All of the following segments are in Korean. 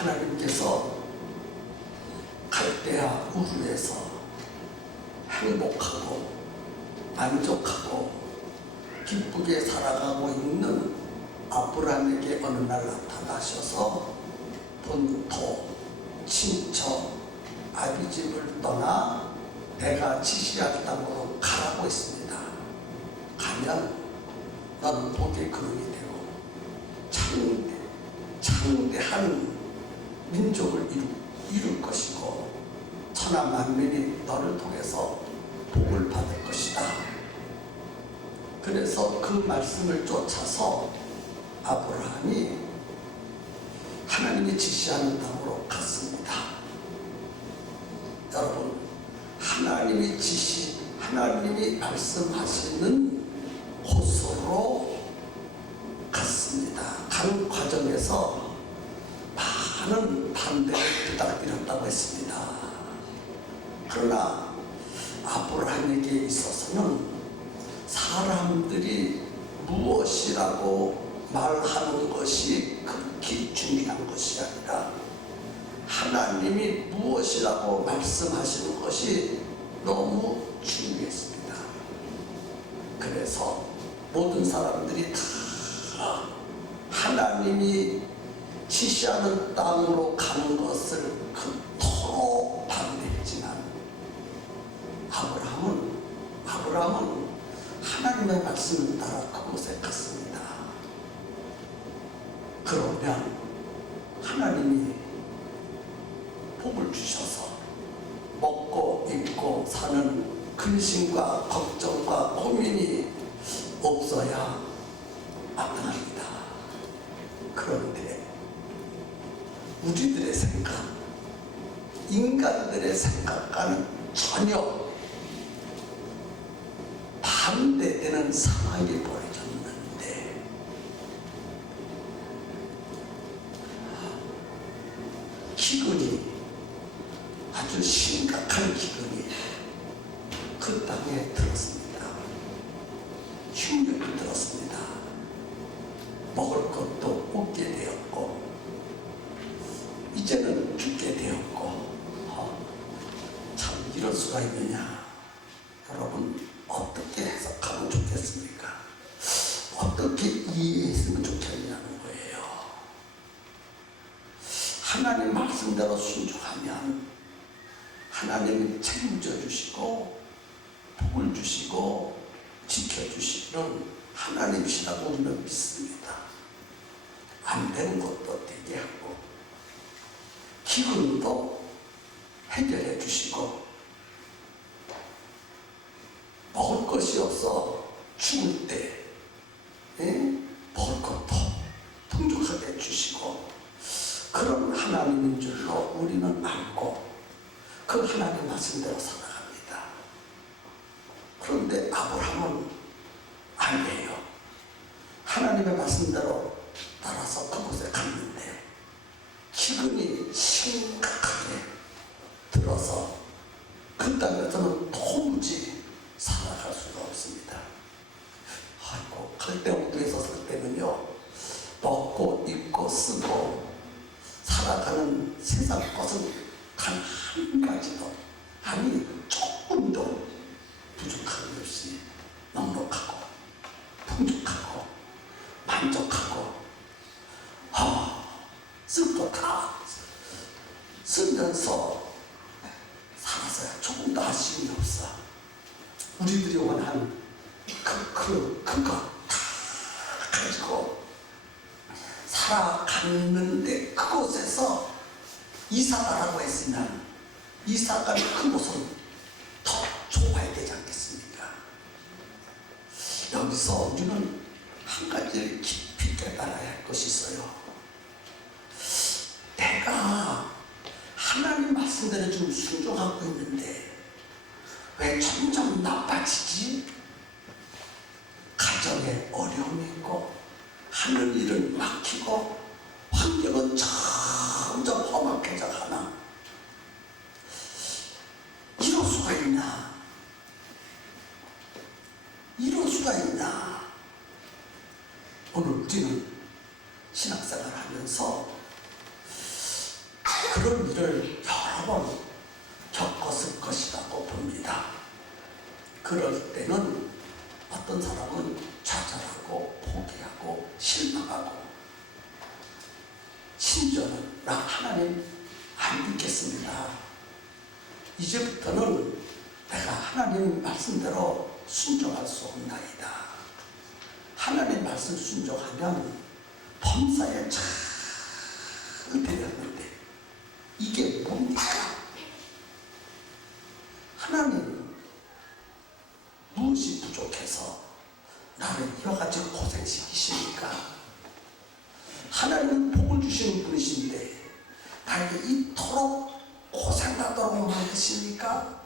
하나님께서 갈대아 우르에서 행복하고 만족하고 기쁘게 살아가고 있는 아브라함에게 어느 날 나타나셔서 본토, 친척, 아비 집을 떠나 내가 지시할 땅으로 가라고 했습니다. 가면 너는 복의 그릇이 되고 창대한 민족을 이룰 것이고 천하 만민이 너를 통해서 복을 받을 것이다. 그래서 그 말씀을 쫓아서 아브라함이 하나님이 지시하는 땅으로 갔습니다. 여러분, 하나님이 말씀하시는 곳으로 갔습니다. 가는 과정에서 많은 반대를 부닥뜨렸다고 했습니다. 그러나 아브라함에게 있어서는 사람들이 무엇이라고 말하는 것이 그렇게 중요한 것이 아니라 하나님이 무엇이라고 말씀하시는 것이 너무 중요했습니다. 그래서 모든 사람들이 다 하나님이 지시하는 땅으로 가는 것을 그토록 반대했지만 아브라함은 하나님의 말씀을 따라 그곳에 갔습니다. 그러면 하나님이 복을 주셔서 먹고 입고 사는 근심과 걱정과 고민이 없어야 마땅합니다. 그런데 우리들의 생각, 인간들의 생각과는 전혀 반대되는 상황이 벌어졌는데 기근이, 아주 심각한 기근이 그 땅에 들었습니다. 흉년이 들었습니다. 먹을 것도 없게 되었고 이제는 죽게 되었고 참 이럴 수가 있느냐. 여러분, 어떻게 해석하면 좋겠습니까? 어떻게 이해했으면 좋겠냐는 거예요. 하나님 말씀대로 순종하면 하나님이 책임져 주시고 복을 주시고 지켜주시는 하나님이시라고 우리는 믿습니다. 안 되는 것도 되게 하고 기근도 해결해 주시고 먹을 것이 없어 죽을 때 먹을 것도 풍족하게 주시고 그런 하나님인 줄로 우리는 알고 그 하나님 말씀대로 살아갑니다. 그런데 아브라함은 아니에요. 하나님의 말씀대로 따라서 그곳에 갔는데 기근이 심각하게 들어서 그 땅에서는 도무지 살아갈 수가 없습니다. 아이고, 갈대옥두에서 살 때는요, 먹고 입고 쓰고 살아가는 세상 것은 단 한 가지도, 아니 조금도 부족함이 없이 넉넉하고 풍족하고 만족하고 쓸 거 다 쓰면서 살았어요. 조금도 아쉬움이 없어. 우리들이 원하는 그거 다 가지고 살아갔는데 그곳에서 이사가라고 했으면 이사가는 그곳은 더 좋아야 되지 않겠습니까? 여기서 우리는 한 가지를 깊이 깨달아야 할 것이 있어요. 내가 하나님 말씀대로 좀 순종하고 있는데 왜 점점 나빠지지? 가정에 어려움이 있고 하는 일은 막히고 환경은 점점 험악해져 가나? 이럴 수가 있나? 이럴 수가 있나? 오늘 우리는 신앙생활을 하면서 그런 일을 여러 번 겪었을 것이라고 봅니다. 그럴 때는 어떤 사람은 좌절하고 포기하고 실망하고 심지어는 나 하나님 안 믿겠습니다. 이제부터는 내가 하나님 말씀대로 순종할 수 없나이다. 하나님 말씀 순종하면 범사에 잘 되었는데 이게 뭡니까? 하나님 무엇이 부족해서 나를 이와 같이 고생시키십니까? 하나님은 복을 주시는 분이신데 나에게 이토록 고생하도록 만드십니까?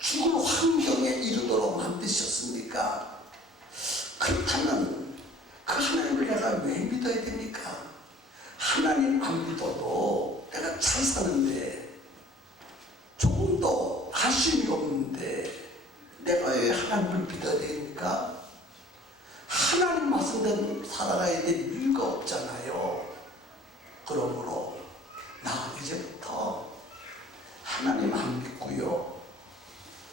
죽을 환경에 이르도록 만드셨습니까? 그렇다면 그 하나님을 내가 왜 믿어야 됩니까? 하나님 안 믿어도 내가 잘 사는데 조금도 아쉬움이 없는데 내가 왜 하나님을 믿어야 됩니까? 하나님 말씀대로 살아가야 될 이유가 없잖아요. 그러므로 나 이제부터 하나님 안 믿고요,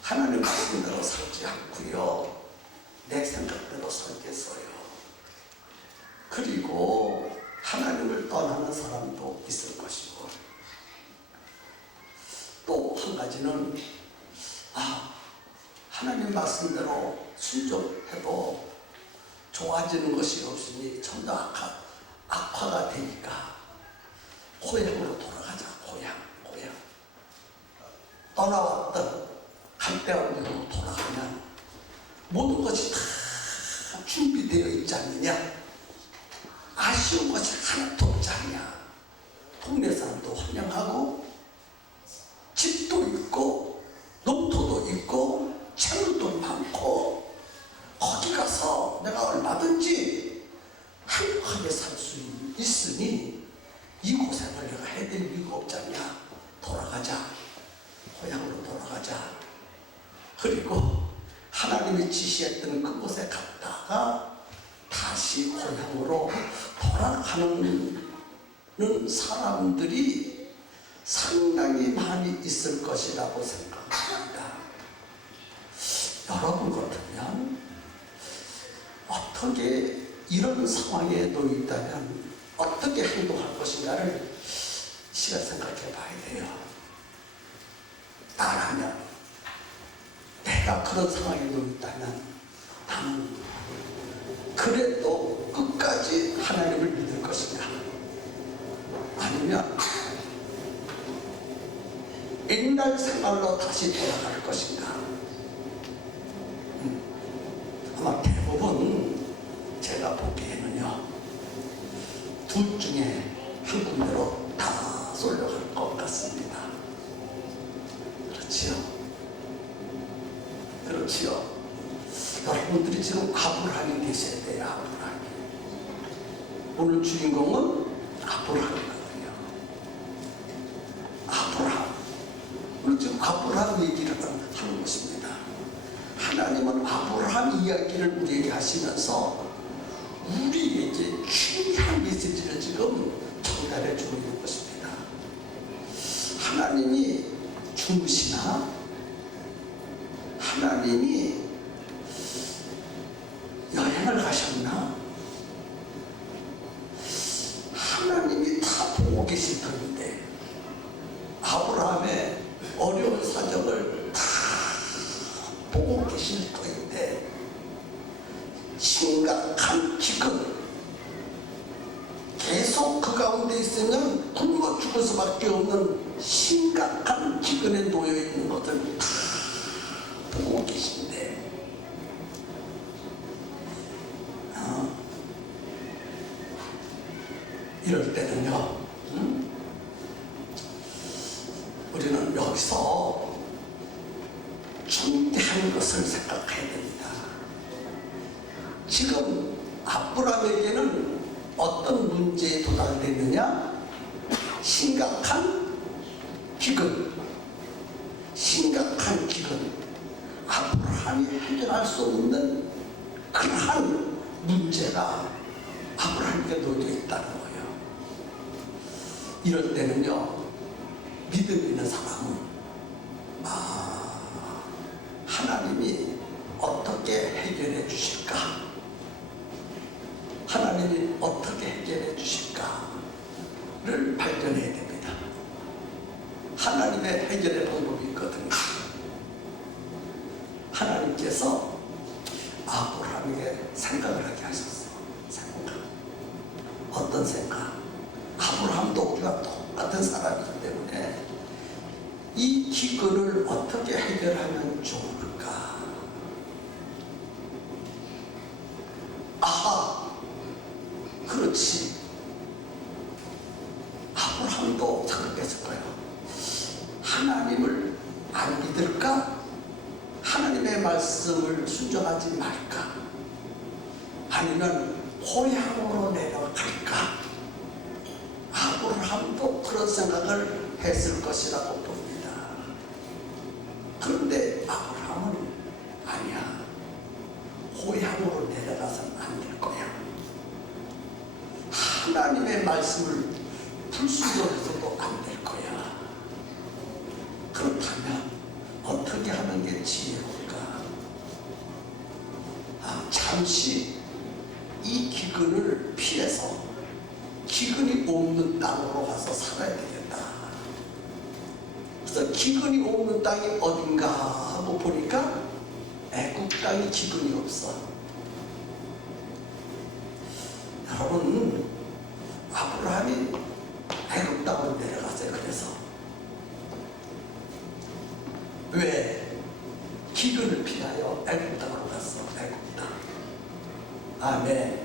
하나님 말씀대로 살지 않고요, 내 생각대로 살겠어요. 그리고 하나님을 떠나는 사람도 있을 것이고, 또 한 가지는 하나님 말씀대로 순종해도 좋아지는 것이 없으니 좀 더 악화가 되니까 고향으로 돌아가자. 고향 떠나왔던 갈대왕국으로 돌아가면 모든 것이 다 준비되어 있지 않느냐? 아쉬운 것이 하나도 없지 않냐? 동네 사람도 환영하고 집도 있고 농토도 있고 채물도 많고 거기 가서 내가 얼마든지 행복하게 살 수 있으니 이 고생을 내가 해야 될 이유가 없지 않냐? 돌아가자. 고향으로 돌아가자. 그리고 하나님이 지시했던 그곳에 갔다가 다시 고향으로 돌아가는 사람들이 상당히 많이 있을 것이라고 생각합니다. 여러분 같으면 어떻게 이런 상황에 놓였다면 어떻게 행동할 것인가를 시간 생각해 봐야 돼요. 나라면, 내가 그런 상황에 놓였다면 나는 그래도 끝까지 하나님을 믿을 것인가? 아니면 옛날 생활로 다시 돌아갈 것인가? 아마 대부분 제가 보기에는요, 둘 중에 한 군데로 다 쏠려갈 것 같습니다. 그렇지요. 여러분들이 지금 아브라함이 되셔야 돼요. 아브라함이. 오늘 주인공은 아브라함이거든요. 아브라함. 오늘 지금 아브라함 얘기를 하는 것입니다. 하나님은 아브라함 이야기를 우리에게 하시면서 우리에게 중요한 메시지를 지금 전달해 주고 있는 것입니다. 하나님이 주무시나? 하나님이 여행을 가셨나? 하나님이 다 보고 계실 터인데 아브라함의 어려운 사정을 다 보고 계실 터인데 심각한 기근, 계속 그 가운데 있으면 굶어 죽을 수밖에 없는 심각한 기근에 놓여 있는 것을 다 보고 계신데 이럴 때는요, 우리는 여기서 중대한 것을 생각해야 됩니다. 지금 아브라함에게는 어떤 문제에 도달됐느냐? 심각한 기근. 아브라함이 해결할 수 없는 그러한 문제가 아브라함에게 놓여 있다는 거예요. 이럴 때는요, 믿음 있는 사람은 하나님이 어떻게 해결해 주실까? 하나님이 어떻게 해결해 주실까를 발견해야 됩니다. 하나님의 해결의 방법이 있거든요. 하나님께서 아브라함에게 생각을 하게 하셨어. 생각. 어떤 생각? 아브라함도 우리가 똑같은 사람이기 때문에 이 기근을 어떻게 해결하면 좋을까? 아하, 그렇지. 아브라함도 생각했을 거예요. 하나님을 안 믿을까? 하나님의 말씀을 순종하지 말까? 아니면 고향으로 내려갈까? 아브라함도 그런 생각을 했을 것이라고 봅니다. 그런데 아브라함은 아니야. 고향으로 내려가서는 안 될 거야. 하나님의 말씀을 불순종해서도 안 될 거야. 그렇다면 어떻게 하는 게 지혜로울까? 잠시 이 기근을 피해서 기근이 없는 땅으로 가서 살아야 되겠다. 그래서 기근이 없는 땅이 어딘가 하고 보니까 애국 땅이 기근이 없어. 여러분, 아브라함이 애국 땅으로 내려갔어요. 그래서 왜? 기근을 피하여 애국 땅으로 갔어. 애국 땅. 아멘.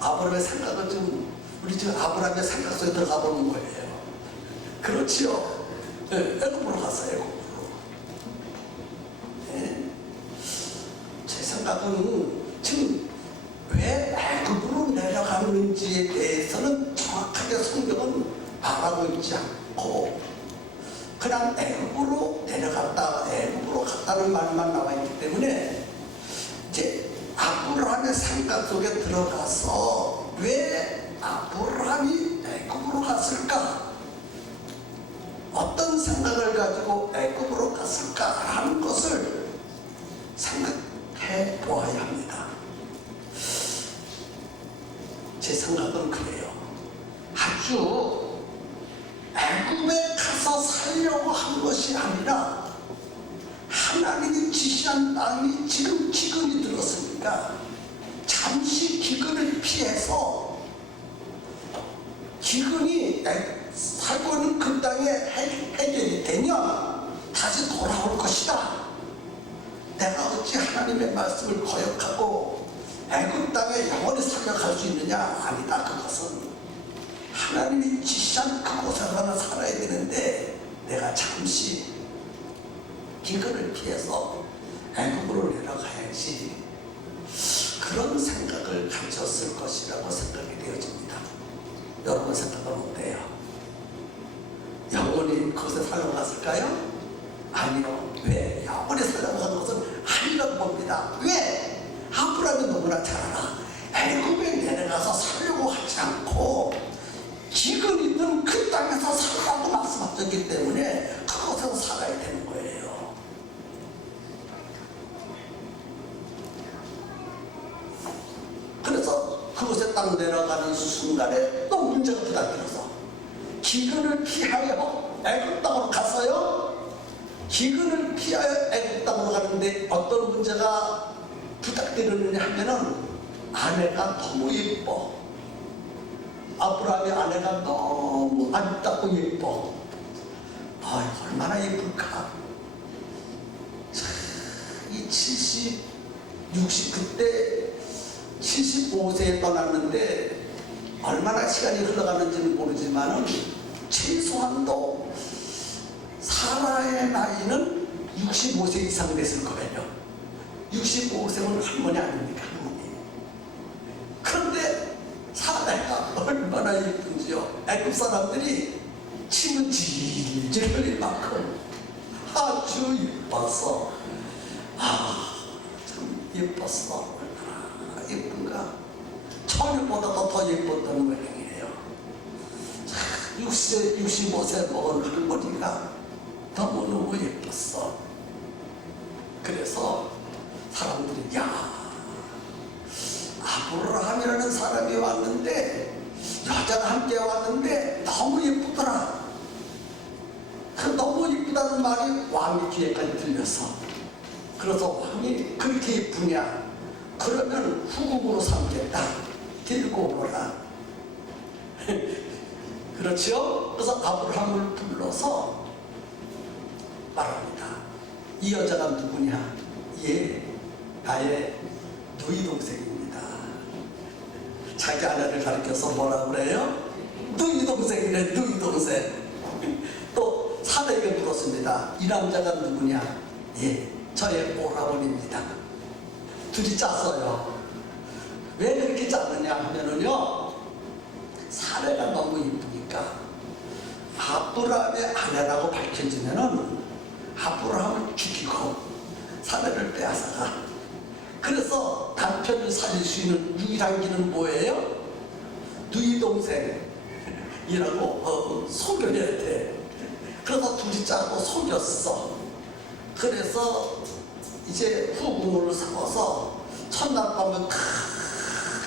아브라함의 생각을 우리 지금 아브라함의 생각 속에 들어가 보는 거예요. 그렇지요. 네, 애굽으로 갔어요. 애굽으로. 네. 제 생각은 지금 왜 애굽으로 내려가는지에 대해서는 정확하게 성경은 말하고 있지 않고 그냥 애굽으로 내려갔다 애굽으로 갔다는 말만 나와 있기 때문에 이제 아브라함의 생각 속에 들어가서 왜 아브라함이 애굽으로 갔을까? 어떤 생각을 가지고 애굽으로 갔을까? 하는 것을 생각해 보아야 합니다. 제 생각은 그래요. 아주 애굽에 가서 살려고 한 것이 아니라 하나님이 지시한 땅이 지금 기근이 들었으니까 잠시 기근을 피해서 기근이 살고 있는 그 땅에 해결이 되면 다시 돌아올 것이다. 내가 어찌 하나님의 말씀을 거역하고 애굽 땅에 영원히 살려갈 수 있느냐? 아니다. 그것은 하나님이 지시한 그곳에서는 살아야 되는데 내가 잠시 기근을 피해서 애굽으로 내려가야지. 그런 생각을 가졌을 것이라고 생각이 되어집니다. 여러분 생각은 어때요? 영원히 그곳에 살아갔을까요? 아니요. 왜? 영원히 살아간 것은 아니라고 봅니다. 왜? 아브라함이 너무나 잘 알아. 애굽에 내려가서 살려고 하지 않고 기근이 있는 그 땅에서 살라고 말씀하셨기 때문에 그곳에서 살아야 되는 거예요. 그래서 그곳에 딱 내려가는 순간에 또 문제가 부닥쳐서 기근을 피하여 애굽 땅으로 갔어요. 기근을 피하여 애굽 땅으로 가는데 어떤 문제가 부탁드리느냐 하면은 아내가 너무 예뻐. 아브라함의 아내가 너무 아름답고 예뻐. 얼마나 예쁠까. 이 60 그때 75세에 떠났는데 얼마나 시간이 흘러가는지는 모르지만은 최소한도 사라의 나이는 65세 이상 됐을 거예요. 65세는 할머니 아닙니까? 할머니. 그런데 사라가 얼마나 예쁜지요. 애굽 사람들이 침을 질질 흘릴 만큼 아주 예뻤어. 참 예뻤어. 얼마나 예쁜가. 처녀보다 더 예뻤던 모양이에요. 65세 먹은 할머니가 너무너무 예뻤어. 그래서 사람들이 야, 아브라함이라는 사람이 왔는데, 여자가 함께 왔는데 너무 예쁘더라. 그 너무 예쁘다는 말이 왕의 귀에까지 들려서, 그래서 왕이 그렇게 예쁘냐, 그러면 후궁으로 삼겠다, 데리고 오너라. 그렇죠? 그래서 아브라함을 불러서 말합니다. 이 여자가 누구냐? 예, 나의 누이 동생입니다. 자기 아내를 가리켜서 뭐라 그래요? 누이 동생이래, 누이 동생. 또 사내에게 물었습니다. 이 남자가 누구냐? 예, 저의 오라버니입니다. 둘이 짰어요. 왜 그렇게 짰느냐 하면은요, 사내가 너무 이쁘니까 아브라함의 아내라고 밝혀지면은 아브라함을 죽이고 사내를 빼앗아가. 그래서 남편을 살릴 수 있는 유일한 길은 뭐예요? 누이 동생이라고 속여야 돼. 그래서 둘이 짜고 속였어. 그래서 이제 후궁을 삼아서 첫날 밤을 탁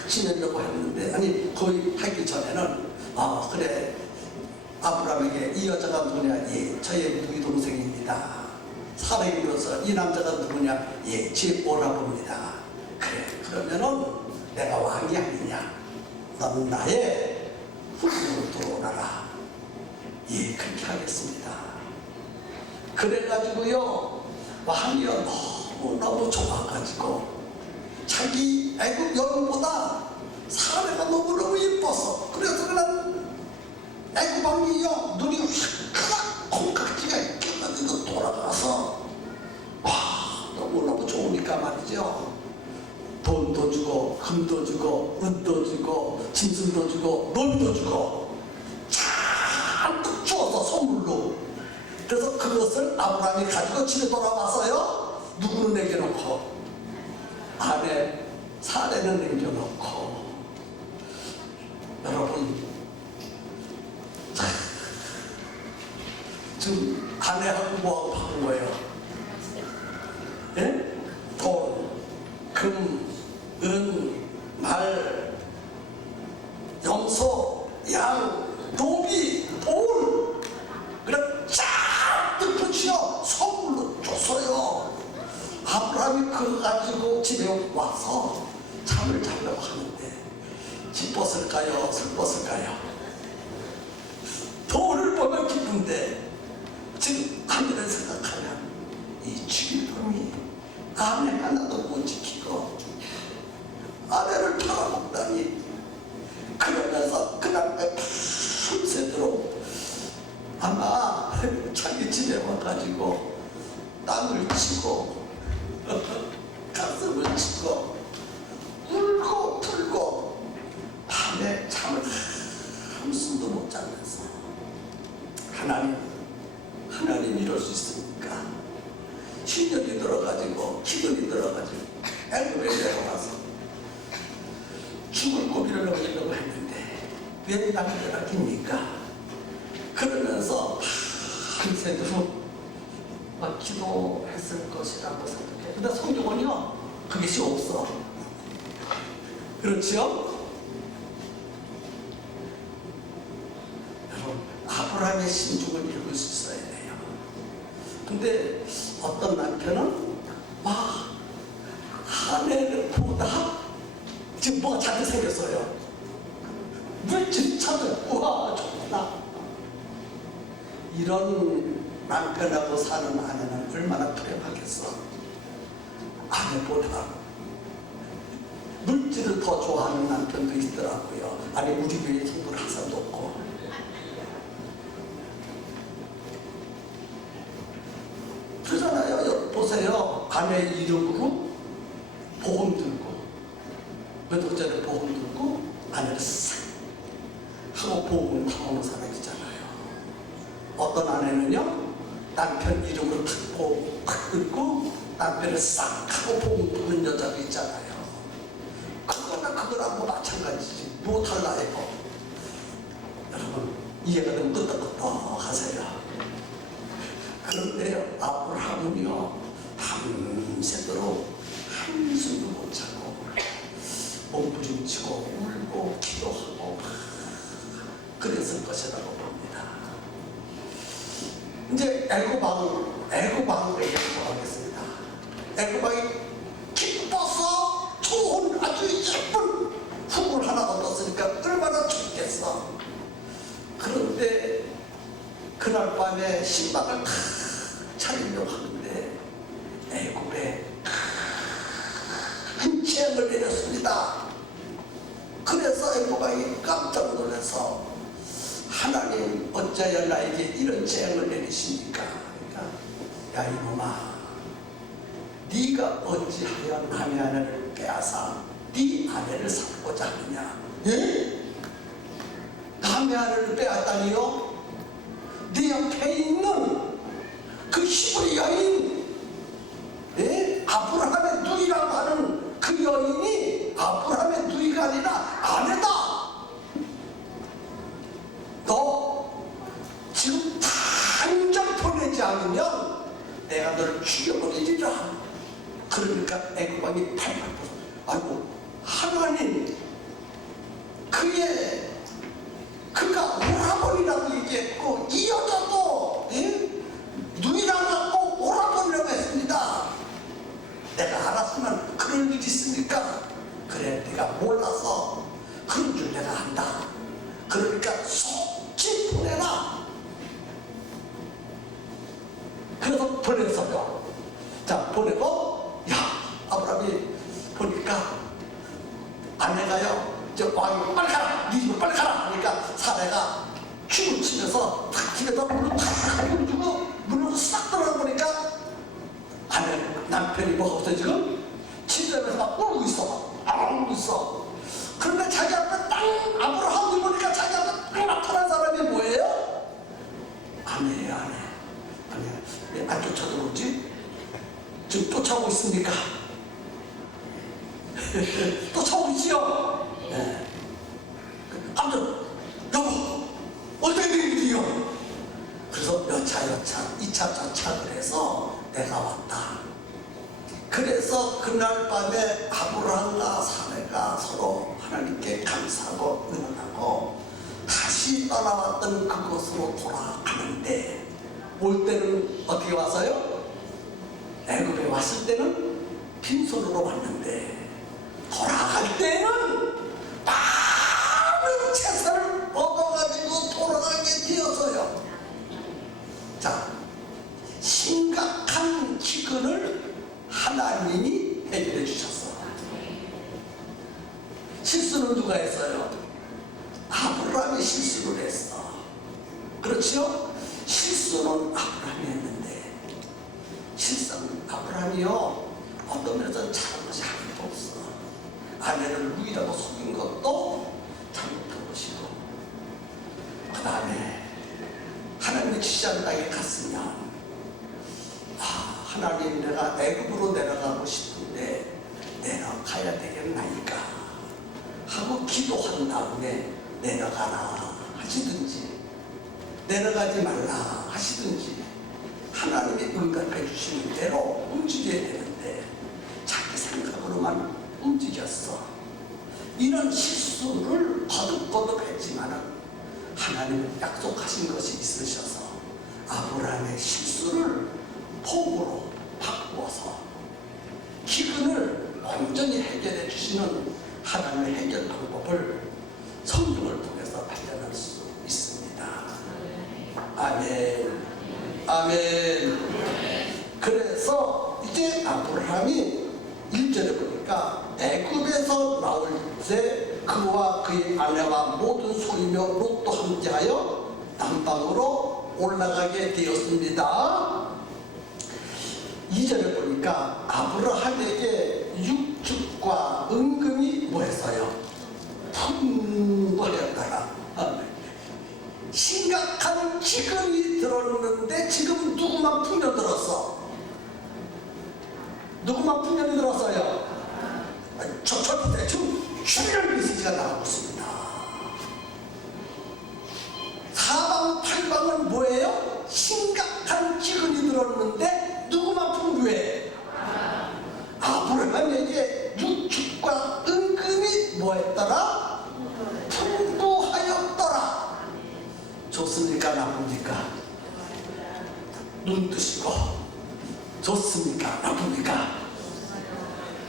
지내려고 했는데, 아니 거의 하기 전에는 그래, 아브라함에게 이 여자가 누구냐? 예, 저의 누이 동생입니다. 사례에 이어서 이 남자가 누구냐? 예, 제 오라버니입니다. 그래, 그러면은 내가 왕이 아니냐? 너는 나의 후궁으로 들어오너라. 예, 그렇게 하겠습니다. 그래가지고요, 왕이요 너무너무 좋아가지고 자기 애국 여인보다 사례가 너무너무 예뻐서, 그래서 그냥 애국 왕이요 눈이 휘크락 콩깍지가 껴가지고 돌아가서, 와, 너무너무 좋으니까 말이죠. 돈도 주고 금도 주고 은도 주고 짐승도 주고 놀이도 주고 잔뜩 주어서 선물로. 그래서 그것을 아브라함이 가지고 집에 돌아와서요, 누구는 남겨놓고 아내 사례는 남겨놓고. 여러분, 지금 아내하고 뭐하고 바꾼 거예요? 예? 돈, 금, 은, 말, 염소, 양, 노비, 돌, 그래 잔뜩 붙여 선물로 줬어요. 아브라함이 그거 가지고 집에 와서 잠을 자려고 하는데, 기뻤을까요? 슬펐을까요? 돌을 보면 기쁜데, 지금 아내를 생각하면 이 주인공이 아내 하나도 못 지키고 아내를 팔아먹다니. 그러면서 그날 밤새도록 아마 자기 집에 와가지고 땅을 치고 가슴을 치고 울고 불고 밤에 잠을 한숨도 못 자면서, 하나님 이럴 수 있습니까? 신년이 들어가지고 기근이 들어가지고 애굽에 내려가서 죽을 고비를 넘기려고 했는데 왜 나를 맡깁니까? 그러면서 밤새도록 기도했을 것이라고 생각해. 근데 성경은요, 그것이 없어. 그렇죠? 여러분, 아브라함의 신중을 읽을 수 있어야 돼요. 근데 어떤 남편은 아내를 보다 지금 뭐가 자꾸 생겼어요. 물질 찾아, 우와 좋구나. 이런 남편하고 사는 아내는 얼마나 불행하겠어. 아내보다 물질을 더 좋아하는 남편도 있더라고요. 아니, 우리 교회 성도는 한 사람도 없고. 그러잖아요. 여러분 보세요. 아내 이름으로 보험 들고, 외도자를 보험 들고 아내를 싹 하고 보험을 타오는 사람 있잖아요. 어떤 아내는요, 남편 이름으로 탁 들고 남편을 싹 하고 보험 드는 여자도 있잖아요. 그거랑 뭐 마찬가지지. 뭐 달라요? 여러분, 이해가 좀 끄떡끄떡하세요. 그런데 아브라함은요 밤새도록 한숨도 못 자고 몸부림치고 울고 기도하고 그랬을 것이라고 봅니다. 이제 애굽왕을 얘기하겠습니다. 애굽왕이 기뻐서 좋은 아주 예쁜 훅을 하나 얻었으니까 얼마나 좋겠어. 그런데 그날 밤에 신방을 탁 차리려고 하는데 애굽에 큰 재앙을 내렸습니다. 그래서 애굽왕이 깜짝 놀라서 하나님 어찌하여 나에게 이런 재앙을 내리십니까? 그러니까 야 이놈아, 네가 어찌하여 남의 아내를 빼앗아 네 아내를 삼고자 하느냐? 예? 남의 아내를 빼앗다니요? 네 옆에 있는 그 히브리 여인, 예? 아브라함의 누이라고 하는 그 여인이 아브라함의 누이가 아니라 아내다. 너 지금 당장 보내지 않으면 내가 너를 죽여버리리라. 그러니까 애굽왕이 팔팔 벗어. 아이고 하나님, 그가 오라버니라고 얘기했고 이 여자도 누이랑 꼭 오라버니라고 했습니다. 내가 알았으면 그럴 일이 있습니까? 그래 내가 몰라서 그런 줄 내가 안다. 그러니까 속지 보내라. 그래서 보냈어요. 자 보내고 야 아브라함이 보니까 아내가요 저 왕이 빨리 가라, 네 집으로 빨리 가라. 그러니까 사내가 춤을 치면서 탁 집에다 문을 탁 열어주고 문으로 싹 들어가 보니까 아내 남편이 뭐가 없어 지금 침대에서 막 울고 있어. 울고 있어. 그런데 자기 앞에 딱 아브라함이 보니까 자기 앞에 딱 나타난 사람이 뭐예요? 아내예요. 아내. 왜 안 쫓아들어오지? 지금 쫓아오고 있습니까? 쫓아오고 있지요? 네. 아무튼 여보 어떻게 된 일이요? 그래서 여차 2차 저차 그래서 내가 왔다. 그래서 그날 밤에 아브라함과 사내가 서로 하나님께 감사하고 의논하고 다시 떠나왔던 그곳으로 돌아가는데 올 때는 어떻게 왔어요? 애굽에 왔을 때는 빈손으로 왔는데 돌아갈 때는 많은 재산을 얻어가지고 돌아가게 되어서요. 자, 심각한 기근을 하나님이 해결해 주셨어. 실수는 누가 했어요? 아브라함이 실수를 했어. 그렇죠? 실수는 아브라함이 했는데 실상 아브라함이요 어떤 면에서 잘못이 하나도 없어. 아내를 누이라고 속인 것도 잘못한 것이고, 그 다음에 하나님의 지시한 땅에 갔으면 하나님 내가 애굽으로 내려가고 싶은데 내려가야 되겠나이까 하고 기도한 다음에 내려가라 하시든지 내려가지 말라 하시든지 하나님이 응답해 주시는 대로 움직여야 되는데 자기 생각으로만 움직였어. 이런 실수를 거듭거듭 했지만은 하나님은 약속하신 것이 있으셔서 아브라함의 실수를 복으로 바꾸어서 기근을 완전히 해결해 주시는 하나님의 해결 방법을 성경을 통해서 발견할 수 있습니다. 아멘. 아멘. 그래서 이제 아브라함이 1절에 보니까 애굽에서 나올 때 그와 그의 아내와 모든 소유며 롯도 함께하여 남방으로 올라가게 되었습니다. 2절에 보니까 아브라함에게 육축과 은금이 뭐했어요? 풍부하였더라. 심각한 기근이 들었는데 지금 누구만 풍년들었어? 누구만 풍년들었어요? 저 대충 출혈 메시지가 나오고 있습니다. 들었는데 누구만 풍부해? 아브라함에게 육축과 은금이 뭐했더라? 풍부하였더라. 좋습니까? 나쁩니까? 눈 뜨시고 좋습니까? 나쁩니까?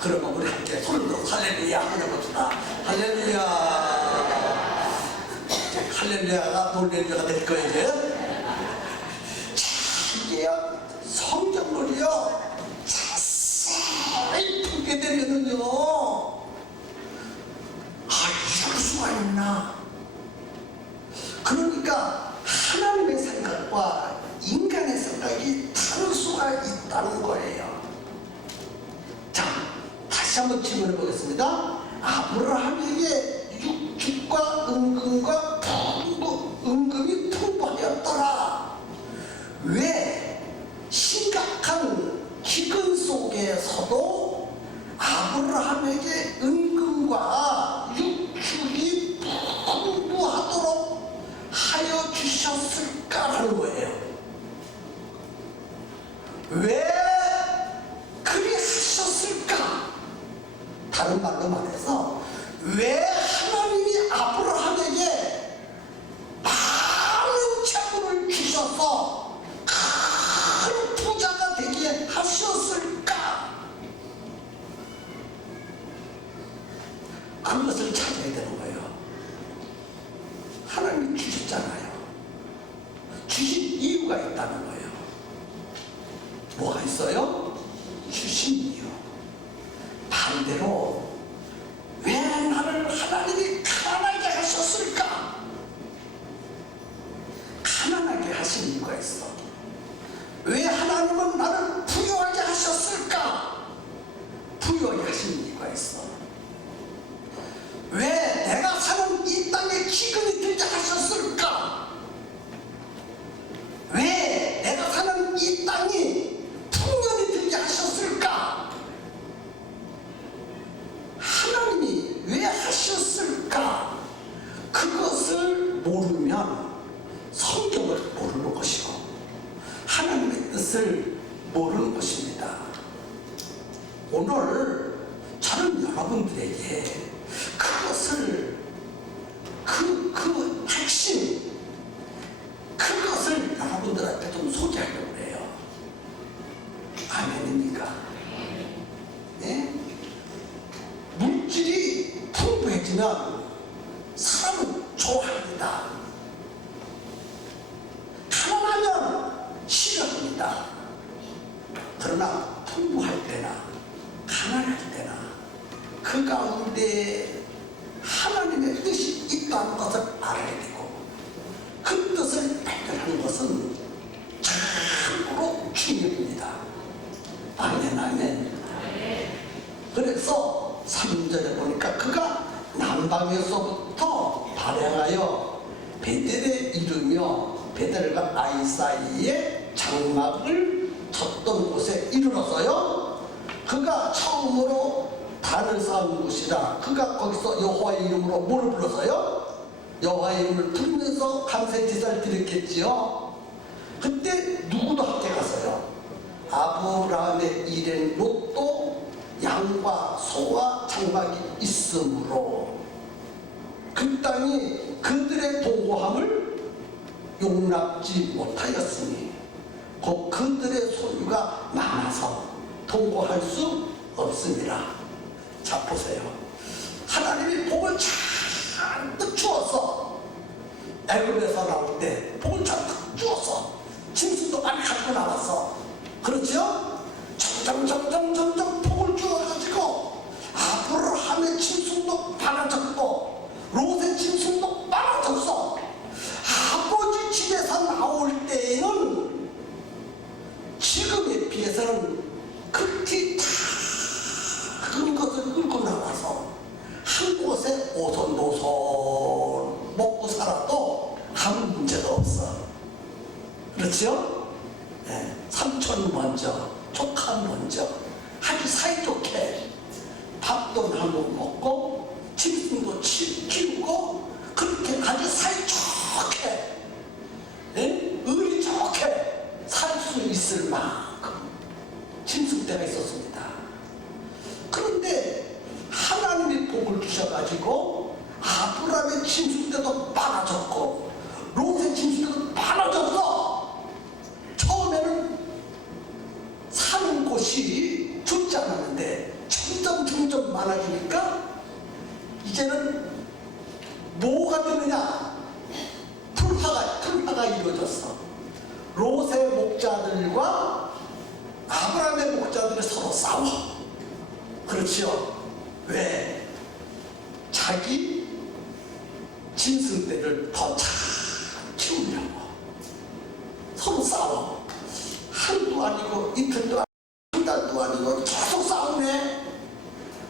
그러면 우리 함께 손을 들어 할렐루야 하나봅시다. 할렐루야. 할렐루야가 놀렐루야가 될 거예요. 이제 이게요 성경을요 자세히 보게 되면은요 이럴 수가 있나. 그러니까 하나님의 생각과 인간의 생각이 다를 수가 있다는 거예요. 자, 다시 한번 질문해 보겠습니다. 아브라함에게 육축과 은금과 은금이 풍부하였더라. 왜 심각한 기근 속에서도 아브라함에게 은금과 육축이 풍부하도록 하여 주셨을까라는 거예요. 왜 그리 하셨을까? 다른 말로 말해서 왜 하나님이 아브라함에게 많은 재물을 주셔서 큰 부자가 되게 하셨을까? 그것을 찾아야 되는 거예요. 하나님이 주셨잖아요. 주신 이유가 있다는 거예요. 뭐가 있어요? 주신 이유. 반대로 왜 나를 하나님이 가난하게 하셨을까? 가난하게 하신 이유가 있어. 왜 하나님은 나를 부유하게 하셨을까? 부유하게 하신 이유가 있어. 왜 내가 사는 이 땅에 기근이 들게 하셨을까? 왜 내가 사는 이 땅이 풍년이 들게 하셨을까? 하나님이 왜 하셨을까? 그것을 모르면 성경을 모르는 것이고 하나님의 뜻을 모르는 것입니다. 오늘 저는 여러분들에게 그것을 그 핵심 그것을 여러분들한테 좀 소개하려고 해요. 아멘입니까? 네? 물질이 풍부해지면 사람은 좋아합니다. 가난하면 싫어합니다. 그러나 풍부할 때나 가난할 때나 그 가운데 하나님의 뜻이 있다는 것을 알아야 되고 그 뜻을 발견하는 것은 참으로 중요합니다. 아멘, 아멘. 그래서 3절에 보니까 그가 남방에서부터 발행하여 베델에 이르며 베델과 아이 사이에 장막을 쳤던 곳에 이르러서요 그가 처음으로 단을 쌓은 곳이라. 그가 거기서 여호와의 이름으로 뭐를 불러서요? 여호와의 이름을 부르면서 감사제사를 드렸겠지요. 그때 누구도 함께 갔어요. 아브라함의 일행 롯도 양과 소와 장막이 있으므로 그 땅이 그들의 도고함을 용납지 못하였으니 곧 그들의 소유가 많아서 도고할 수 없습니다. 자, 보세요. 하나님이 복을 잔뜩 주어서 애굽에서 나올 때 복을 잔뜩 주어서 짐승도 많이 가지고 나왔어. 그렇죠? 점점 복을 주어가지고 아브라함의 짐승도 많아졌고 롯의 짐승도 많아졌어. 아버지 집에서 나올 때에는 지금에 비해서는 극히 작은 것을 끌고 나와서 한 곳에 오손도손 먹고 살아도 아무 문제도 없어. 그렇죠? 네. 삼촌 먼저, 조카 먼저 아주 사이좋게 밥도 나눠 먹고 짐승도 키우고 그렇게 아주 사이좋게 네? 의리 좋게 살 수 있을 만한 이루어졌어. 롯의 목자들과 아브라함의 목자들이 서로 싸워. 그렇지요. 왜? 자기 짐승떼를 더 잘 키우려고 서로 싸워. 하루도 아니고 이틀도 아니고 한 달도 아니고 계속 싸우네.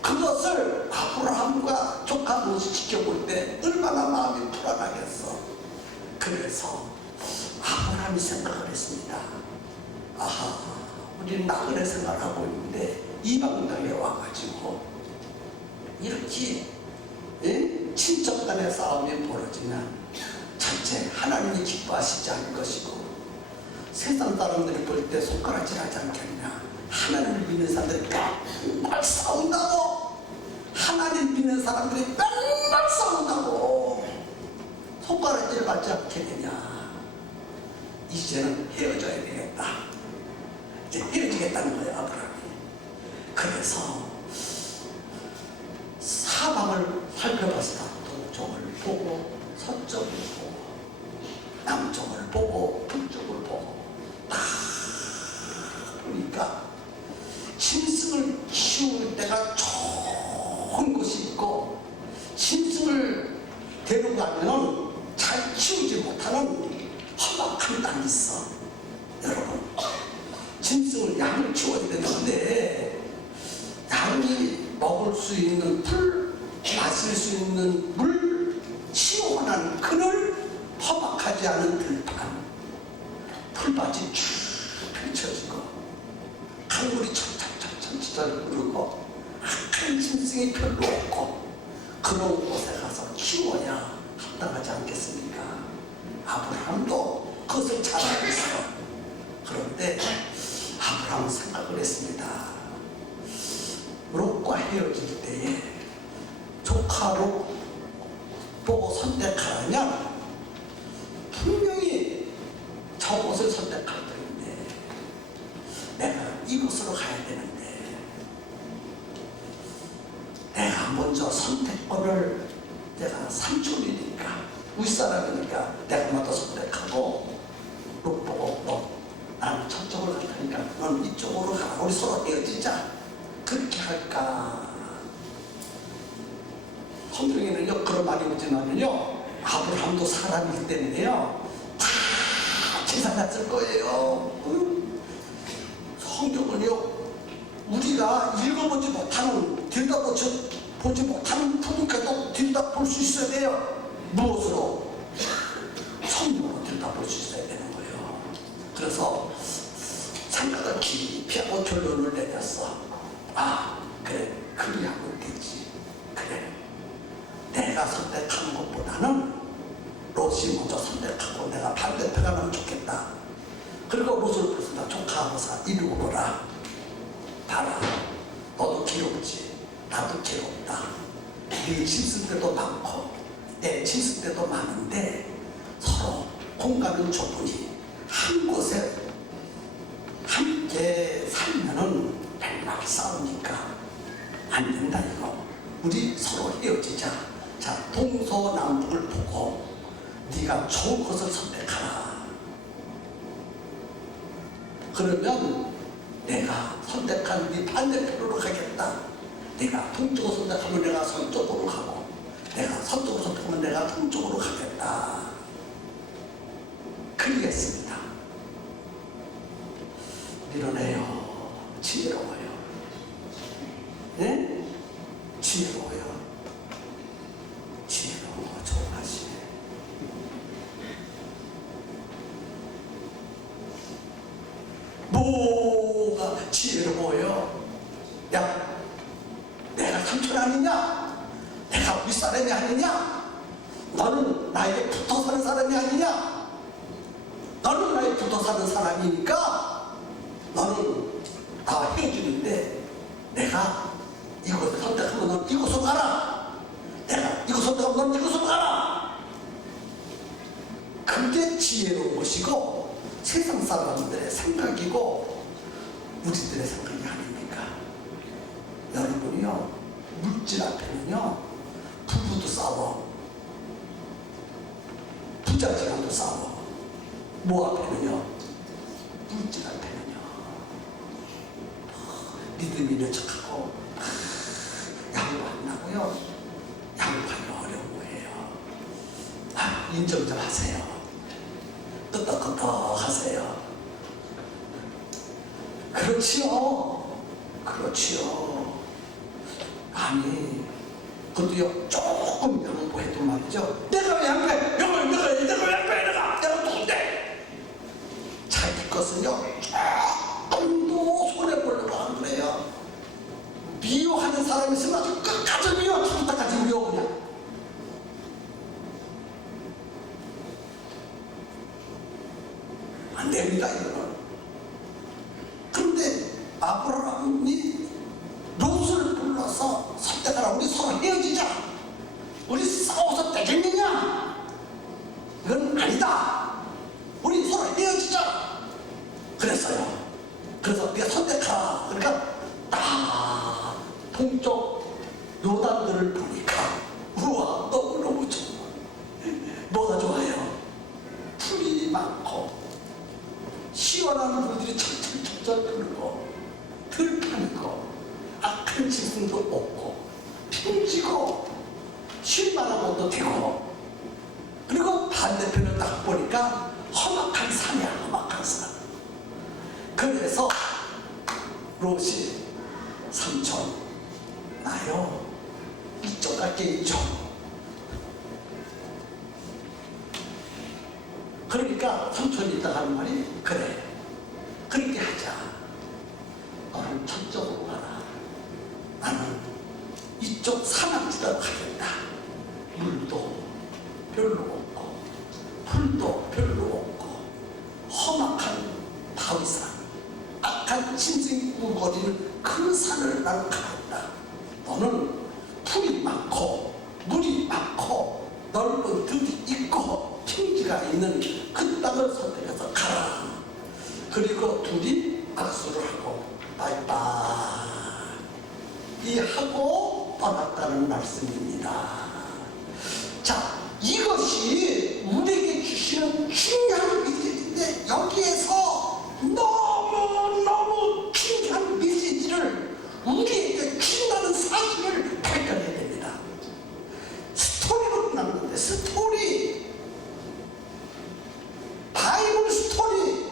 그것을 아브라함과 조카 롯이 지켜볼 때 얼마나 마음이 불안하겠어. 그래서 아브라함이 생각을 했습니다. 아하, 우리는 나그네 생활을 하고 있는데 이방 땅에 와가지고 이렇게 친척 간의 싸움이 벌어지면 첫째, 하나님이 기뻐하시지 않을 것이고, 세상 사람들이 볼 때 손가락질하지 않겠냐. 하나님을 믿는 사람들이 맨날 싸운다고. 하나님 믿는 사람들이 맨날 싸운다고. 손가락질 받지 않겠느냐. 이제는 헤어져야 되겠다. 이제 헤어지겠다는 거예요, 아브라함이. 그래서 사방을 살펴봤다. 동쪽을 보고 서쪽을 보고 남쪽을 보고 북쪽을 보고 다 보니까 짐승을 키울 때가 좋은 곳이 있고, 짐승을 데려가면 잘 키우지 못하는 험악한 땅이 있어. 여러분, 짐승을 양을 키워야 되는데 양이 먹을 수 있는 풀, 마실 수 있는 물, 시원한 그늘, 험악하지 않은 들판, 풀밭이 쫙 펼쳐지고 강물이 천천천천천 흐르고 큰 짐승이 별로 없고 그런 곳에 가서 키워야 합당하지 않겠습니까? 아브라함도 그것을 잘 알고 있어. 그런데 아브라함은 생각을 했습니다. 롯과 헤어질 때에 조카 롯 보고 선택하라면 분명히 저곳을 선택할 텐데 내가 이곳으로 가야 되는데 내가 먼저 선택권을, 내가 삼촌이니까 윗사람이니까 내가 먼저 선택하고 롯 보고 너 나는 저쪽으로 갈 테니까 넌 이쪽으로 가. 우리 서로 헤어지자. 그렇게 할까? 성경에는요 그런 말이 오지만은요 아브라함도 사람이기 때문에요 다 계산했을 거예요. 성경은요 우리가 읽어보지 못하는, 들여다보지 못하는 부분까지도 들여다볼 수 있어야 돼요. 무엇으로? 성경으로 들여다볼 수 있어야 되는 거예요. 그래서 생각을 깊이 하고 결론을 내렸어. 아, 그래, 그리하면 되지. 그래, 내가 선택하는 것보다는 롯이 먼저 선택하고 내가 반대표가 나면 좋겠다. 그리고 롯을 부른다. 조카하고사 이리 오거라. 봐라, 너도 괴롭지, 나도 괴롭다. 네 짐승들도 많고 내 짐승들도 많은데 서로 공간은 좁으니 한 곳에 함께 살면은 맨날 싸우니까 안 된다 이거. 우리 서로 헤어지자. 자, 동서남북을 보고 네가 좋은 것을 선택하라. 그러면 내가 선택한 네 반대편으로 가겠다. 내가 동쪽으로 선택하면 내가 서쪽으로 가고, 내가 서쪽으로 선택하면 내가 동쪽으로 가겠다. 그리겠습니다. 밀어내요. 지혜로워요. 네? 지혜로워요. 지혜로운 거 좋아하시네. 뭐가 지혜로워요? 야, 내가 삼촌 아니냐? 내가 윗사람이 아니냐? 너는 나에게 붙어 사는 사람이 아니냐? 너는 나에게 붙어 사는 사람이니까 너는 나와 헤어지는데 내가 이곳을 선택하면 넌 이곳으로 가라. 내가 이곳을 선택하면 넌 이곳으로 가라. 그게 지혜로운 것이고 세상 사람들의 생각이고 우리들의 생각이 아닙니까? 여러분이요, 물질 앞에는요 부부도 싸워, 부자지간도 싸워, 뭐 앞에는요? 물질 앞에는요. 믿음이 있는 척하고 양보 안 하고요. 양보하기 어려운 거예요. 인정 좀 하세요. 끄덕끄덕 하세요. 그렇지요. 그렇지요. 아니, 그것도요, 조금 양보해도 말이죠. 내가 왜 양보해? 내가 누군데? 자기 것은요, 조금도 손해보려고 안 그래요. 미워하는 사람이 있으면 아주 끝까지 미워, 죽을때까지 미워, 그냥. 안 됩니다, 이거는. 그런데 아브라함이 롯을 불러서 선택하라. 우리 서로 헤어지자. 우리 싸워서 되겠느냐? 이건 아니다. 우리 서로 헤어지자. 그랬어요. 그래서 네가 선택하라. 그러니까 딱 동쪽 요단들을 보니까 우와, 너무너무 좋아. 뭐가 좋아요? 풀이 많고 시원한 물들이 철철철철 흐르고 들 파는 거, 악한 짐승도 없고 평지고 쉴만한 것도 되고, 그리고 반대편을 딱 보니까 험악한 산이야. 험악한 산. 그래서 롯이 삼촌, 나요 이쪽 갈게. 이쪽. 그러니까 삼촌이 있다가 하는 말이, 그래, 그렇게 하자. 너는 저쪽으로 가라. 나는 이쪽 산악지대로 가겠다. 물도 별로 없고 풀도 별로 없고 험악한 바위산, 악한 짐승이 우거리는 그 산을 나는 가겠다. 너는 풀이 많고 물이 많고 넓은 들이 있고 평지가 있는 그 땅을 선택해서 가라. 그리고 둘이 악수를 하고 바이바이 하고 떠났다는 말씀입니다. 자, 이것이 우리에게 주시는 중요한 메시지인데, 여기에서 너무너무 중요한 메시지를 우리에게 준다는 사실을 발견해야 됩니다. 스토리로 끝났는데, 스토리, 바이블 스토리,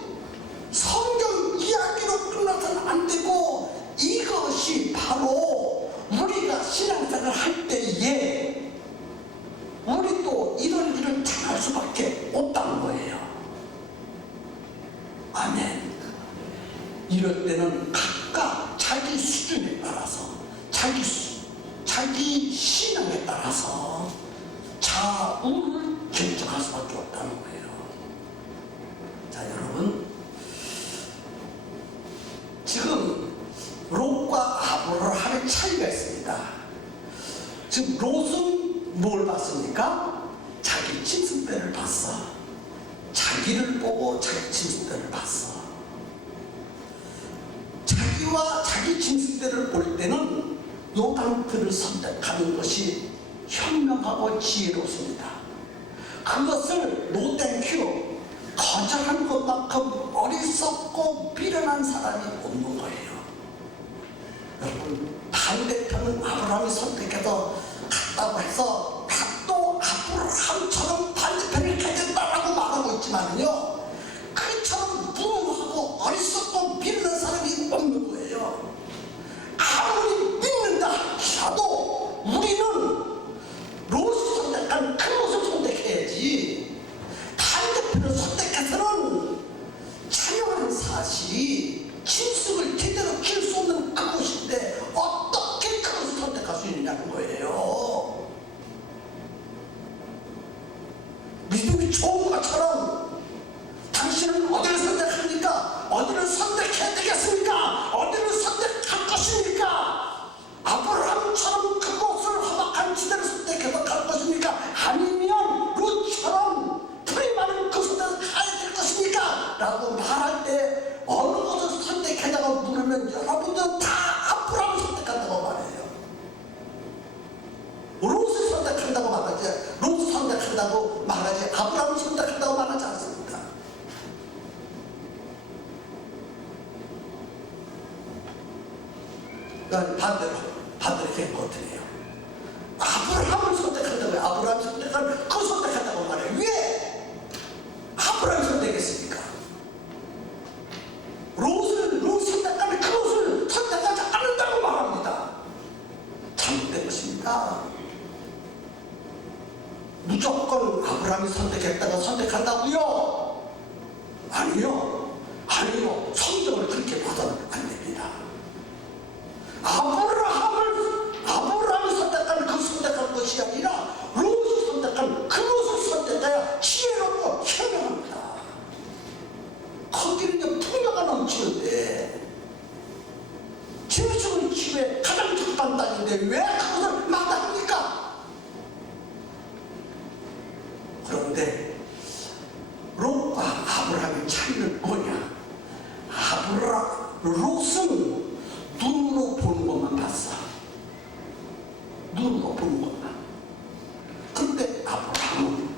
성경 이야기로 끝나서는 안 되고, 이것이 바로 우리가 신앙생활을 할 때에 우리도 이런 일을 당할 수밖에 없다는 거예요. 아멘. 이럴 때는 각각 자기 수준에 따라서, 자기 신앙에 따라서 좌우를 결정할 수밖에 없다는 거예요. 자, 여러분, 지금 롯과 아브라함의 차이가 있습니다. 지금 롯은 뭘 봤습니까? 자기 짐승떼를 봤어. 자기를 보고 자기 짐승떼를 봤어. 자기와 자기 짐승떼를 볼 때는 요단들을 선택하는 것이 현명하고 지혜롭습니다. 그것을 노땡큐, 거절한 것만큼 어리석고 미련한 사람이 없는 거예요. 여러분, 반대편은 아브라함이 선택해서 갔다고 해서 또 아브라함처럼 반대편을 가겠다라고 말하고 있지만요, 그처럼 무능하고 어리석고 미련한 사람이 없는 거예요. 아무리 믿는다 하도 우리는 롯이 선택한 그것을 선택해야지, 반대편을 선택해서는 찬양하는 사실이 짐승을 제대로 키울 수 없는 그곳인데 어떻게 그것을 선택할 수 있느냐는 거예요. 믿음이 좋은 것처럼 당신은 어디를 선택합니까? 어디를 선택해야 되겠습니까? 어디를 선택할 것입니까? 아브라함처럼 그곳을 험악한 지대를 선택해서 갈 것입니까? 아니면 롯처럼 풀이 많은 그곳에 가야 될 것입니까? 반대로 했거든요. 아브라함을 선택한다고요. 아브라함을 선택한 그 선택한다고 말해요. 왜 아브라함을 선택했습니까? 롯 선택하는 그것을 선택하지 않는다고 말합니다. 잘못된 것입니다. 무조건 아브라함이 선택한다고요? 아니요. 성경을 그렇게 봐서는 안 됩니다. 아브라함이 선택한 그 선택한 것이 아니라 롯이 선택한 그것을 선택해야 지혜롭고 현명합니다. 거기는 풍요가 넘치는데 짐승의 집에 가장 적당한 땅인데 왜 그것을 마다합니까? 그런데 롯과 아브라함의 차이는 뭐냐? 롯은 눈으로 보는 것만 봤어. 눈으로 보는 것만. 그런데 아브라함은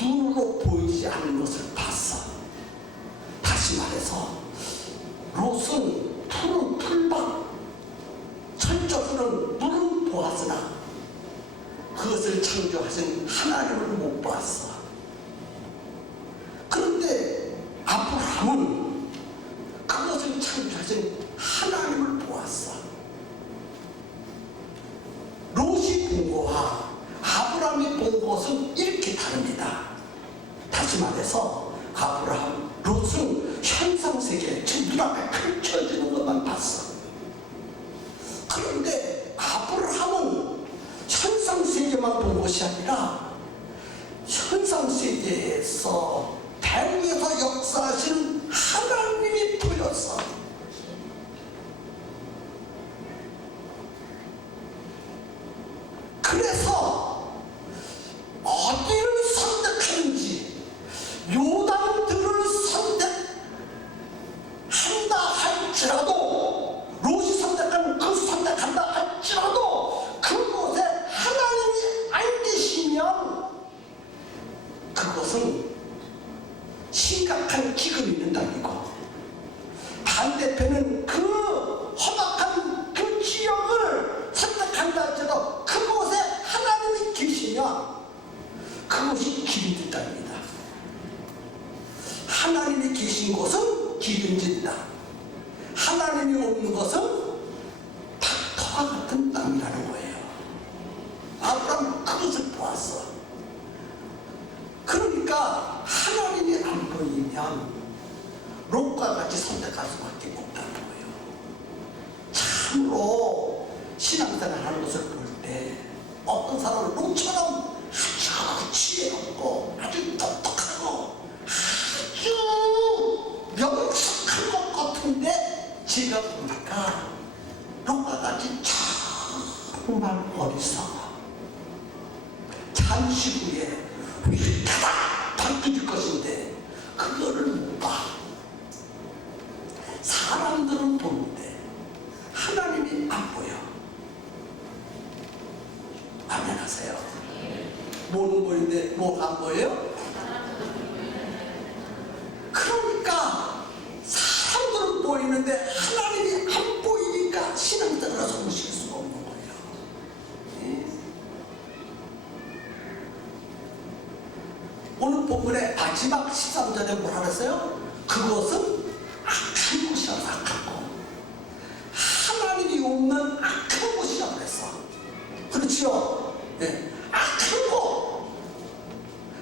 눈으로 보이지 않는 것을 봤어. 다시 말해서 롯은 푸른 풀밭 전적으로는 눈은 보았으나 그것을 창조하신 하나님을 못 봤어. 그런데 아브라함은 그것을 창조하신 하나님을 보았어. 롯이 본 것과 아브라함이 본 것은 이렇게 다릅니다. 다시 말해서 롯은 현상세계 제 눈앞에 펼쳐지는 것만 봤어. 그런데 아브라함은 현상세계만 본 것이 아니라 현상세계에서 배후에서 역사하시는 하나님이 보였어. 그래서 어디를 선택하는지 요단들을 선택한다 할지라도 롯이 선택한다 할지라도 그곳에 하나님이 안 계시면 그것은 심각한 기근이 있는 땅이고 반대편은 그 험악한 그 지역을 선택한다 할지라도 그곳에 하나님이 계시면 그것이 기름진 땅입니다. 하나님이 계신 곳은 기름진 땅, 하나님이 없는 것은 닥터와 같은 땅이라는 거예요. 아브라함은 그것을 보았어. 그러니까 하나님이 안 보이면 롯과 같이 선택할 수밖에 없다는 거예요. 참으로 신앙생활 하는 것을 볼 때 어떤 사람은 롯처럼 아주 지혜롭고 아주 똑똑하고 아주 명석한 것 같은데 제가 보니까 롯과 같이 정말 어리석어. 잠시 후에 휘타닥 바뀌질 것인데 그거를 못 봐. 사람들은 보는데 하나님이 안 보여. 아멘하세요. 뭐는 보이는데 뭐가 안 보여요? 그러니까 사람들은 보이는데 하나님이 안 보이니까 신앙생활에서 보실 수가 없는 거예요. 오늘 본문의 마지막 13절에 뭐라 그랬어요? 그것은 악한 곳이라고 생각하고 하나님이 없는 악한 곳이라고 그랬어. 그렇지요? 네. 악한 곳,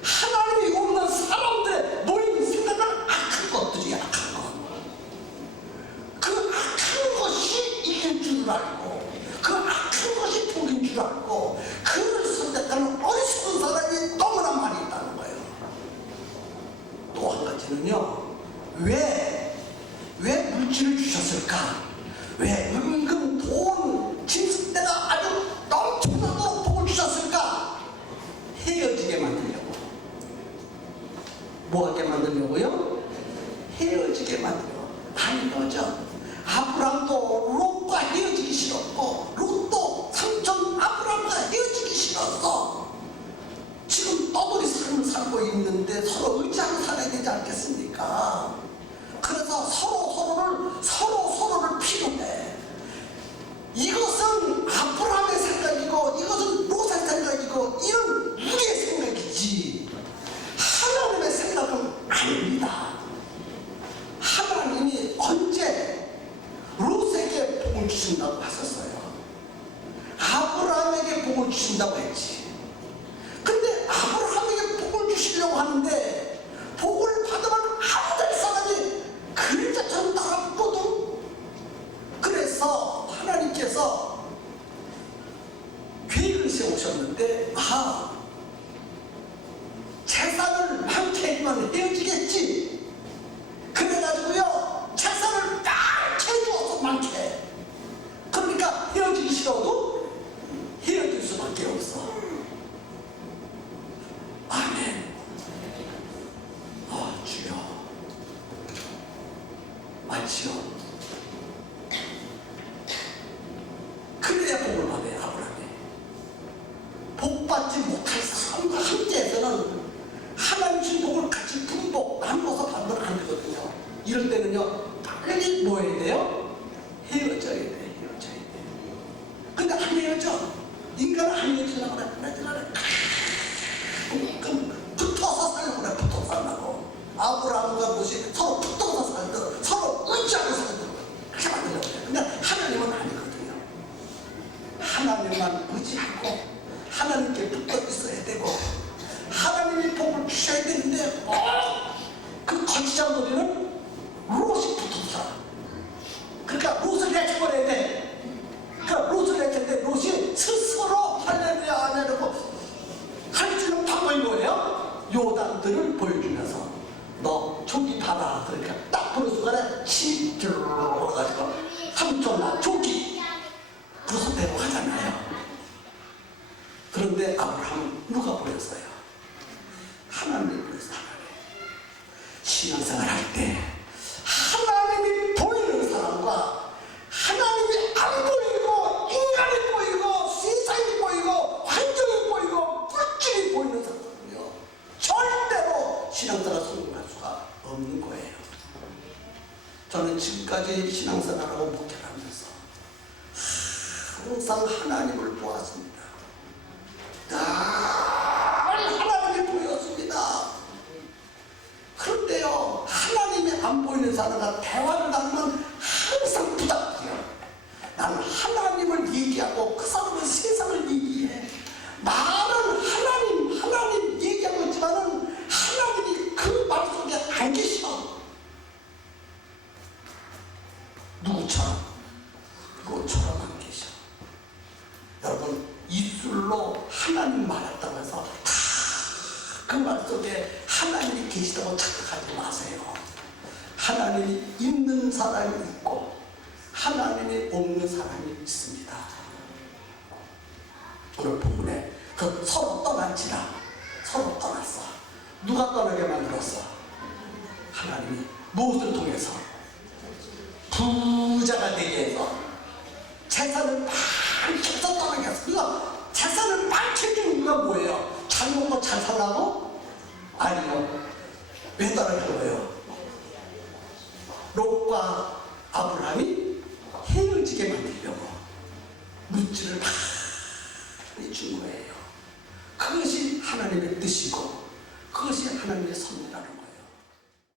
하나님이 없는 사람들의 모임 생각은 악한 것들이 악한 것. 그 악한 것이 이길 줄 알고 그 악한 것이 복인 줄 알고 그를 선택하는 어리석은 사람이 너무나 많이 있다는 거예요. 또 한 가지는요, 왜 물질을 주셨을까? 왜 은금, 돈, 짐승대가 아주 넘쳐나도록 복을 주셨을까? 헤어지게 만들려고. 뭐하게 만들려고요? 헤어지게 만들려고. 아니 거죠. 아브람도 롯과 헤어지기 싫었고 롯도 삼촌 아브람과 헤어지기 싫었어. 지금 떠돌이 삶을 살고 있는데 서로 의지하고 살아야 되지 않겠습니까? 그래서 서로를 필요해. 이것은 아브라함의 생각이고 이것은 롯의 생각이고 이런 우리의 생각이지 하나님의 생각은 아닙니다. 하나님이 언제 롯에게 복을 주신다고 하셨어요? 아브라함에게 복을 주신다고 했지. 근데 아브라함에게 복을 주시려고 하는데 복을 받으면 안 될 사람이 그림자처럼 따라붙거든. 그래서 하나님께서 계획을 세우셨는데 재산을 많게 해주면 헤어지겠지. 그래가지고요 재산을 많게 해주어서 많게. 그러니까 헤어지기 싫어도 헤어질 수밖에 없어. 아멘. 주여 마치요. 그래야 복을 받아요. 아브라함이 복받지 못할 사람과 함께해서는 하나님 주신 복을 같이 분복 나누어서 받으면 안 되거든요. 이럴 때는요 빨리 뭐 해야 돼요? 헤어져야 돼. 헤어져야 돼. 근데 안 헤어져. 인간은 안 헤어지려고 그래. 그럼 붙어서 살려고 그래. 붙어서 살라고. 아브라함과 롯이 서로 붙어서 살도록 서로 의지하고 살도록 그렇게 만들려고 그래. 근데 하나님은 아니거든요. 하나님만 의지하고 하나님께 붙어 있어야 되고 하나님이 복을 주셔야 되는데 그 거치장 놀이는 롯이 붙어서 살아. 그러니까 롯을 내쳐버려야 돼. 그러니까 롯을 내쳤는데 롯이 스스로 할렐루야 안 해놓고 할 수 있는 방법이 뭐예요? 요단들을 보여주면서 너 조기 받아. 그러니까 딱 보는 순간에 힘이 들어가지고 삼촌아 조기 그래서 대로하잖아요. 그런데 아브라함은 누가 보였어요? 하나님이 보였어요. 신앙생활 할 때 하나님이 보이는 사람과 하나님이 안 보이고 인간이 보이고 세상이 보이고 환경이 보이고 물질이 보이는 사람은요 절대로 신앙생활 성공할 수가 없는 거예요. 저는 지금까지 신앙생활하고 목회를 하면서 항상 하나님을 보았습니다. 늘 하나님이 보였습니다. 그런데요 하나님이 안 보이는 사람과 대화를 나누면 항상 부닥쳐요. 나는 하나님을 얘기하고 그 사람은 세상을 얘기해. 말은 하나님 얘기하고 있지만은 하나님이 그 말 속에 안 계셔. 누구처럼? 롯처럼 안 계셔. 여러분 입술로 하나님 말했다고 해서 다 그 말 속에 하나님이 계시다고 착각하지 마세요. 하나님이 있는 사람이 있고 하나님이 없는 사람이 있습니다. 오늘 본문에 그 서로 떠난지라. 서로 떠났어. 누가 떠나게 만들었어? 하나님이 무엇을 통해서? 부자가 되게 해서 재산을 많게 해서 떠나게 했어. 그러니까 재산을 많게 해준 이유가 뭐예요? 잘 먹고 잘 살라고? 아니요. 왜 떠나게 한 거예요? 롯과 아브라함이 헤어지게 만들려고 물질을 많이 준 거예요. 그것이 하나님의 뜻이고 그것이 하나님의 섭리라는 거예요.